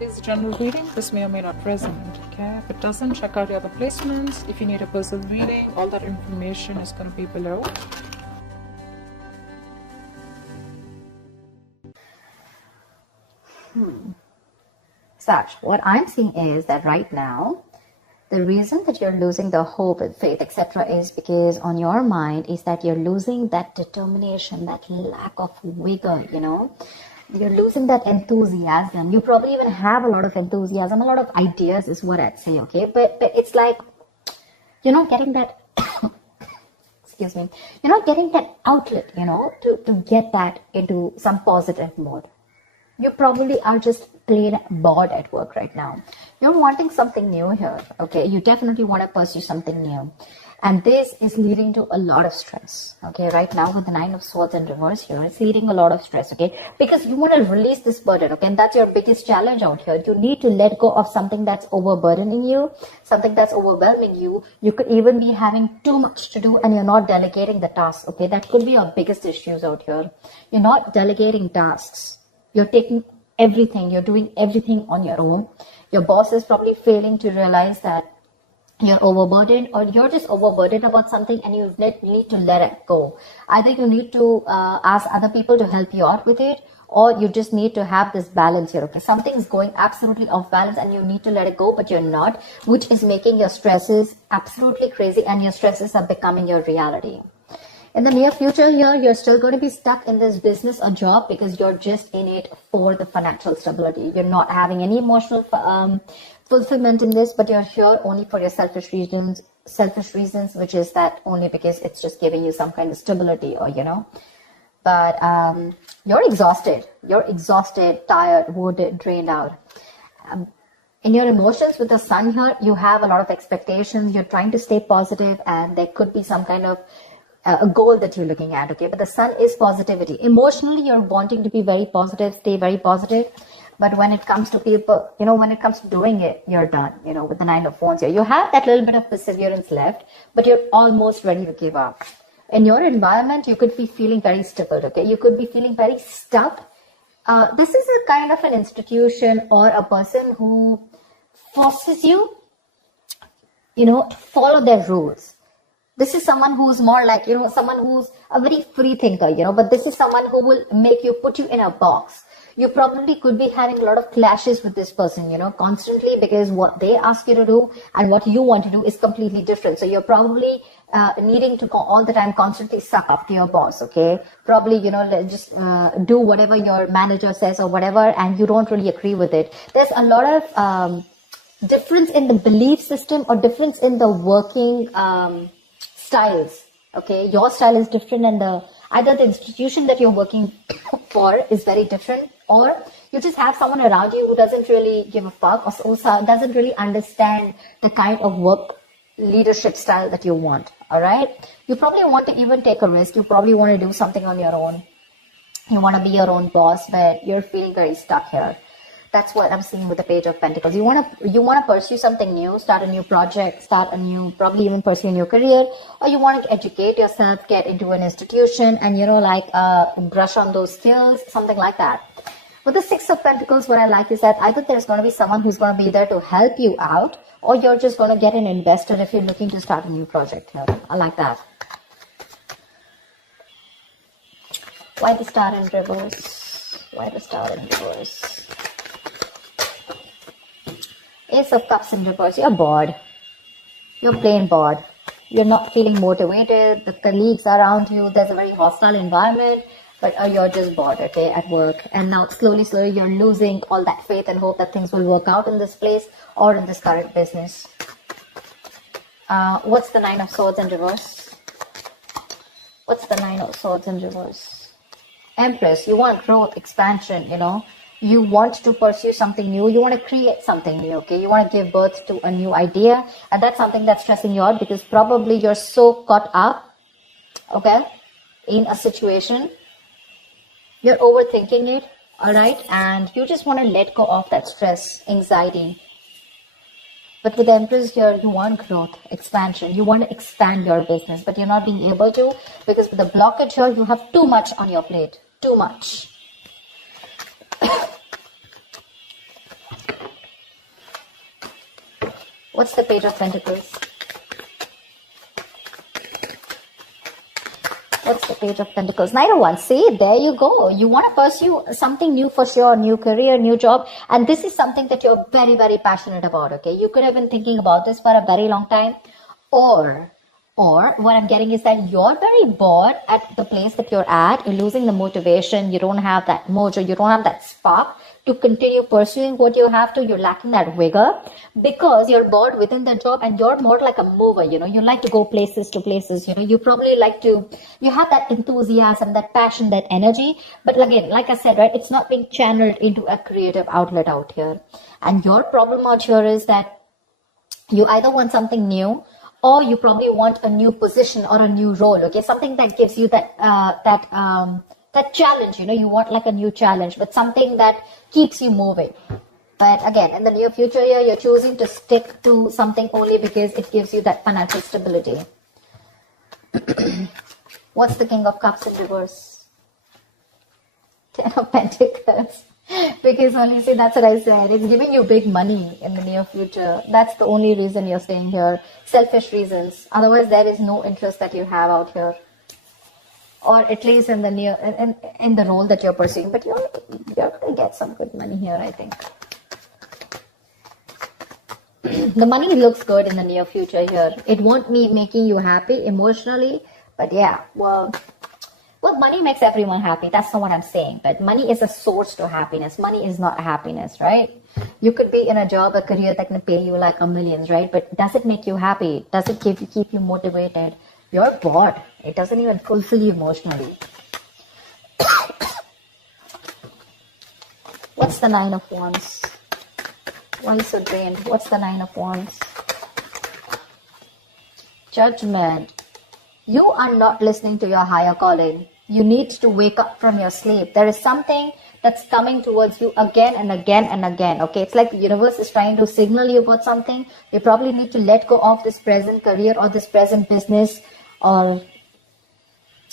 It is a general reading. This may or may not resonate. Okay, if it doesn't, check out the other placements. If you need a personal reading, all that information is going to be below. Sag, what I'm seeing is that right now, the reason that you're losing the hope and faith, etc., is because on your mind is that you're losing that determination, that lack of vigor, you know. You're losing that enthusiasm. You probably even have a lot of enthusiasm, a lot of ideas is what I'd say, okay? But it's like, you're not getting that, excuse me, you're not getting that outlet, you know, to get that into some positive mode. You probably are just plain bored at work right now. You're wanting something new here, okay? You definitely want to pursue something new. And this is leading to a lot of stress, okay? Right now with the 9 of Swords in reverse here, it's leading a lot of stress, okay? Because you want to release this burden, okay? And that's your biggest challenge out here. You need to let go of something that's overburdening you, something that's overwhelming you. You could even be having too much to do and you're not delegating the tasks, okay? That could be your biggest issues out here. You're not delegating tasks. You're taking everything, you're doing everything on your own. Your boss is probably failing to realize that you're overburdened, or you're just overburdened about something and you need to let it go. Either you need to ask other people to help you out with it, or you just need to have this balance here, okay? Something's going absolutely off balance and you need to let it go, but you're not, which is making your stresses absolutely crazy and your stresses are becoming your reality. In the near future here, you're still going to be stuck in this business or job because you're just in it for the financial stability. You're not having any emotional fulfillment in this, but you're here only for your selfish reasons, which is that only because it's just giving you some kind of stability, or, you know. But you're exhausted, tired, wounded, drained out. In your emotions with the sun here, you have a lot of expectations. You're trying to stay positive and there could be some kind of a goal that you're looking at, okay? But the sun is positivity. Emotionally, you're wanting to be very positive, stay very positive. But when it comes to people, you know, when it comes to doing it, you're done, you know, with the 9 of Wands here. You have that little bit of perseverance left, but you're almost ready to give up. In your environment, you could be feeling very stupid, okay? You could be feeling very stuck. This is a kind of an institution or a person who forces you, you know, to follow their rules. This is someone who's more like, you know, someone who's a very free thinker, you know, but this is someone who will make you, put you in a box. You probably could be having a lot of clashes with this person, you know, constantly, because what they ask you to do and what you want to do is completely different. So you're probably needing to all the time constantly suck up to your boss, okay? Probably, you know, just do whatever your manager says or whatever, and you don't really agree with it. There's a lot of difference in the belief system or difference in the working styles, okay? Your style is different and either the institution that you're working for is very different, or you just have someone around you who doesn't really give a fuck or doesn't really understand the kind of work leadership style that you want, all right? You probably want to even take a risk. You probably want to do something on your own. You want to be your own boss, but you're feeling very stuck here. That's what I'm seeing with the Page of Pentacles. You want to pursue something new, start a new project, probably even pursue a new career, or you want to educate yourself, get into an institution and, you know, like brush on those skills, something like that. With the 6 of Pentacles, what I like is that either there's going to be someone who's going to be there to help you out, or you're just going to get an investor if you're looking to start a new project here. I like that. Why the Star in reverse? Why the Star in reverse? Ace of Cups in reverse. You're bored. You're plain bored. You're not feeling motivated. The colleagues around you, there's a very hostile environment, but you're just bored, okay, at work. And now slowly, you're losing all that faith and hope that things will work out in this place or in this current business. What's the 9 of Swords in reverse? What's the 9 of Swords in reverse? Empress, you want growth, expansion, you know. You want to pursue something new. You want to create something new, okay? You want to give birth to a new idea. And that's something that's stressing you out because probably you're so caught up, okay, in a situation. You're overthinking it, all right? And you just want to let go of that stress, anxiety. But with the Empress here, you want growth, expansion. You want to expand your business, but you're not being able to because with the blockage here, you have too much on your plate. Too much. What's the Page of Pentacles? What's the Page of Pentacles? Knight of Wands. See, there you go. You want to pursue something new for sure. New career, new job. And this is something that you're very, very passionate about, okay? You could have been thinking about this for a very long time. Or what I'm getting is that you're very bored at the place that you're at. You're losing the motivation. You don't have that mojo. You don't have that spark to continue pursuing what you have to. You're lacking that vigor because you're bored within the job, and you're more like a mover. You know, you like to go places to places. You know, you probably like to, you have that enthusiasm, that passion, that energy. But again, like I said, right, it's not being channeled into a creative outlet out here. And your problem out here is that you either want something new, or you probably want a new position or a new role, okay? Something that gives you that that challenge, you know, you want like a new challenge, but something that keeps you moving. But again, in the near future here, you're choosing to stick to something only because it gives you that financial stability. What's the King of Cups in reverse? Ten of Pentacles. Because only, see, that's what I said. It's giving you big money in the near future. That's the only reason you're staying here. Selfish reasons. Otherwise, there is no interest that you have out here. Or at least in the near, in the role that you're pursuing. But you're going to get some good money here, I think. The money looks good in the near future here. It won't be making you happy emotionally. But yeah, well, money makes everyone happy. That's not what I'm saying. But money is a source to happiness. Money is not happiness, right? You could be in a job, a career that can pay you like millions, right? But does it make you happy? Does it keep you motivated? You're bored. It doesn't even fulfill you emotionally. What's the Nine of Wands? Why are you so drained? What's the Nine of Wands? Judgment. You are not listening to your higher calling. You need to wake up from your sleep. There is something that's coming towards you again and again and again. Okay, it's like the universe is trying to signal you about something. You probably need to let go of this present career or this present business or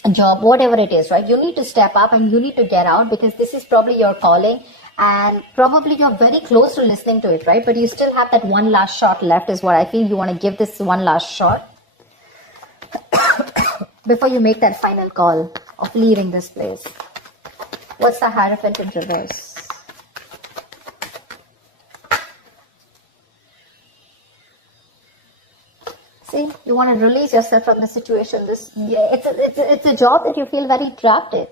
a job, whatever it is, right? You need to step up and you need to get out because this is probably your calling, and probably you're very close to listening to it, right? But you still have that one last shot left is what I feel. You want to give this one last shot before you make that final call of leaving this place. What's the Hierophant in reverse? See, you want to release yourself from the situation. It's a job that you feel very trapped in.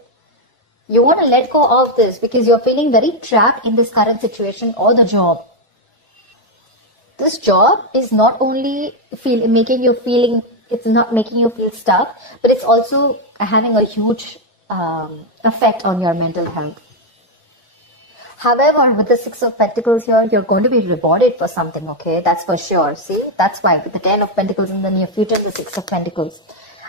You want to let go of this because you're feeling very trapped in this current situation or the job. This job is not only making you feel stuck, but it's also having a huge effect on your mental health. However, with the Six of Pentacles here, you're going to be rewarded for something, okay? That's for sure. See, that's why the Ten of Pentacles in the near future, the Six of Pentacles.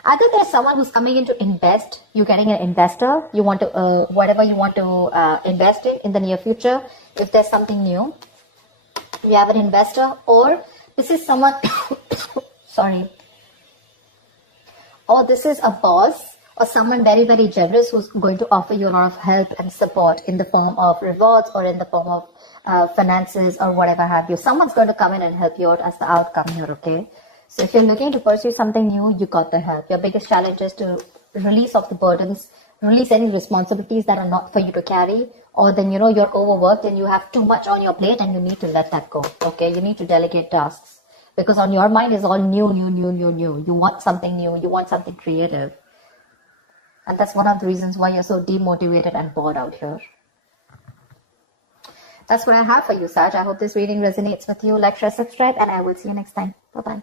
Either there's someone who's coming in to invest, you're getting an investor, you want to, whatever you want to invest in the near future, if there's something new, you have an investor, or this is someone, sorry, or this is a boss or someone very, very generous who's going to offer you a lot of help and support in the form of rewards or in the form of finances or whatever have you. Someone's going to come in and help you out as the outcome here, okay? So if you're looking to pursue something new, you got the help. Your biggest challenge is to release of the burdens, release any responsibilities that are not for you to carry, or then, you know, you're overworked and you have too much on your plate and you need to let that go, okay? You need to delegate tasks because on your mind is all new. You want something new. You want something creative. And that's one of the reasons why you're so demotivated and bored out here. That's what I have for you, Sag. I hope this reading resonates with you. Like, share, subscribe, and I will see you next time. Bye-bye.